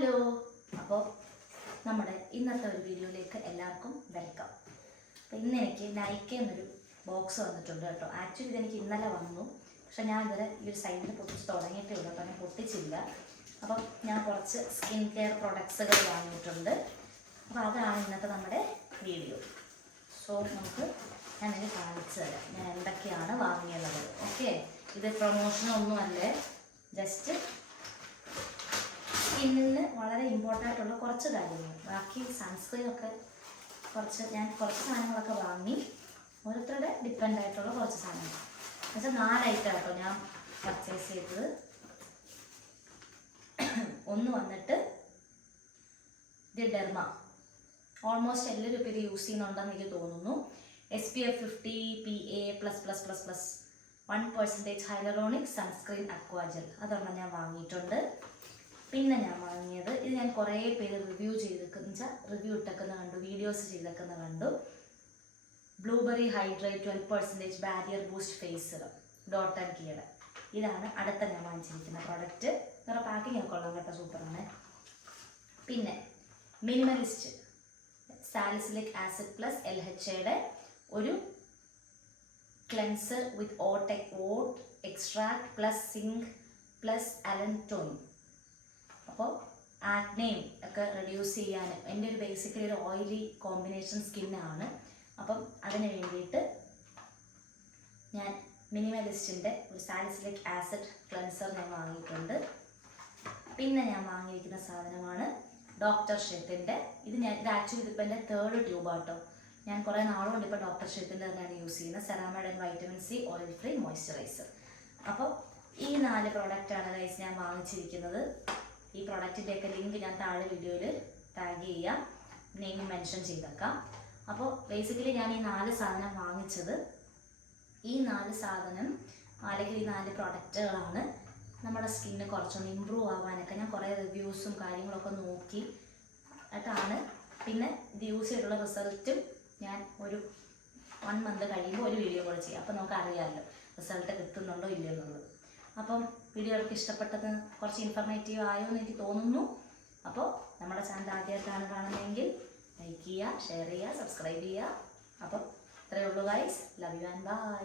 Hello, അപ്പോൾ നമ്മുടെ ഇന്നത്തെ ഒരു വീഡിയോയിലേക്ക് എല്ലാവർക്കും വെൽക്കം. അപ്പോൾ ഇന്ന് എനിക്ക് നൈക്കയിൽ നിന്നൊരു ബോക്സ് വന്നിട്ടുണ്ട് കേട്ടോ. ആക്ച്വലി ഇതെനിക്ക് ഇന്നലെ വന്നു, പക്ഷെ ഞാൻ ഇതുവരെ ഈ ഒരു സൈഡിൽ പൊട്ടിച്ച് തുടങ്ങിയിട്ടേ ഉള്ളൂ, അപ്പോൾ ഞാൻ പൊട്ടിച്ചില്ല. അപ്പം ഞാൻ കുറച്ച് സ്കിൻ കെയർ പ്രൊഡക്ട്സുകൾ വാങ്ങിയിട്ടുണ്ട്. അപ്പോൾ അതാണ് ഇന്നത്തെ നമ്മുടെ വീഡിയോ. സോ നമുക്ക് ഞാനിത് കാണിച്ചു തരാം ഞാൻ എന്തൊക്കെയാണ് വാങ്ങിയുള്ളത്. ഓക്കെ, ഇത് പ്രൊമോഷനൊന്നുമല്ലേ, ജസ്റ്റ് സ്കിന്നിന് വളരെ ഇമ്പോർട്ടൻ്റ് ആയിട്ടുള്ള കുറച്ച് കാര്യങ്ങൾ. ബാക്കി സൺസ്ക്രീനൊക്കെ ഞാൻ കുറച്ച് സാധനങ്ങളൊക്കെ വാങ്ങി, ഓരോരുത്തരുടെ ഡിപ്പെൻഡ് ആയിട്ടുള്ള കുറച്ച് സാധനങ്ങൾ. എന്നുവെച്ചാൽ 4 ഐറ്റം കേട്ടോ ഞാൻ പർച്ചേസ് ചെയ്തത്. ഒന്ന് വന്നിട്ട് ഡെർമ, ഓൾമോസ്റ്റ് എല്ലാവരും ഇപ്പോൾ ഇത് യൂസ് ചെയ്യുന്നുണ്ടെന്ന് എനിക്ക് തോന്നുന്നു. SPF 50 PA++++, 1% ഹൈലറോണിക് സൺസ്ക്രീൻ അക്വാജൽ, അതൊരെണ്ണം ഞാൻ വാങ്ങിയിട്ടുണ്ട്. പിന്നെ ഞാൻ വാങ്ങിയത്, ഇത് ഞാൻ കുറേ പേര് റിവ്യൂ ഇട്ടേക്കുന്ന കണ്ടു, വീഡിയോസ് ചെയ്തേക്കുന്ന കണ്ടു. Blueberry hydrate 12% barrier boost face serum, dot and കീയുടെ. ഇതാണ് അടുത്ത ഞാൻ വാങ്ങിച്ചിരിക്കുന്ന പ്രോഡക്റ്റ്. വേറെ പാക്കിംഗ് ഒക്കെ ഉള്ളത് കേട്ടോ, സൂപ്പറാണ്. പിന്നെ മിനിമലിസ്റ്റ് സാലിസിലിക് ആസിഡ് പ്ലസ് LHAയുടെ ഒരു ക്ലെൻസർ വിത്ത് ഓട്ട് എക്സ്ട്രാക്ട് പ്ലസ് സിങ്ക് പ്ലസ് അലൻടോൺ. അപ്പോൾ ആക്നെയും ഒക്കെ റെഡ്യൂസ് ചെയ്യാൻ, എൻ്റെ ഒരു ബേസിക്കലി ഒരു ഓയിലി കോമ്പിനേഷൻ സ്കിന്നാണ്. അപ്പം അതിന് വേണ്ടിയിട്ട് ഞാൻ മിനിമലിസ്റ്റിൻ്റെ ഒരു സാലിസിലിക് ആസിഡ് ക്ലെൻസർ ഞാൻ വാങ്ങിയിട്ടുണ്ട്. പിന്നെ ഞാൻ വാങ്ങിയിരിക്കുന്ന സാധനമാണ് ഡോക്ടർ ഷെത്തിൻ്റെ. ഇത് ആക്ച്വലി ഇതിപ്പോൾ എൻ്റെ 3rd ട്യൂബാട്ടോ. ഞാൻ കുറേ നാളുകൊണ്ട് ഇപ്പോൾ ഡോക്ടർ ഷെത്തിൻ്റെ തന്നെയാണ് യൂസ് ചെയ്യുന്നത്. Ceramide and vitamin C oil free moisturiser. അപ്പോൾ ഈ 4 പ്രോഡക്റ്റാണ് ഗൈസ് ഞാൻ വാങ്ങിച്ചിരിക്കുന്നത്. ഈ പ്രോഡക്റ്റിൻ്റെയൊക്കെ ലിങ്ക് ഞാൻ താഴെ വീഡിയോയിൽ ടാഗ് ചെയ്യാം, നെയിം മെൻഷൻ ചെയ്തേക്കാം. അപ്പോൾ ബേസിക്കലി ഞാൻ ഈ 4 സാധനം വാങ്ങിച്ചത്, ഈ 4 സാധനം അല്ലെങ്കിൽ ഈ 4 പ്രോഡക്റ്റുകളാണ് നമ്മുടെ സ്കിന്ന് കുറച്ചൊന്ന് ഇമ്പ്രൂവ് ആവാനൊക്കെ ഞാൻ കുറേ റിവ്യൂസും കാര്യങ്ങളൊക്കെ നോക്കി ആയിട്ടാണ്. പിന്നെ ഇത് യൂസ് ചെയ്തിട്ടുള്ള റിസൾട്ടും ഞാൻ ഒരു 1 മന്ത് കഴിയുമ്പോൾ ഒരു വീഡിയോ കൂടെ ചെയ്യാം. അപ്പോൾ നമുക്ക് അറിയാമല്ലോ റിസൾട്ട് കിട്ടുന്നുണ്ടോ ഇല്ലയോ എന്നുള്ളത്. അപ്പം വീഡിയോകൾക്ക് ഇഷ്ടപ്പെട്ടത് കുറച്ച് ഇൻഫർമേറ്റീവ് ആയോ എന്ന് എനിക്ക് തോന്നുന്നു. അപ്പോൾ നമ്മുടെ ചാനൽ ആദ്യമായിട്ടാണ് കാണുന്നതെങ്കിൽ ലൈക്ക് ചെയ്യുക, ഷെയർ ചെയ്യുക, സബ്സ്ക്രൈബ് ചെയ്യുക. അപ്പം ഇത്രയേ ഉള്ളൂ guys. Love you and by.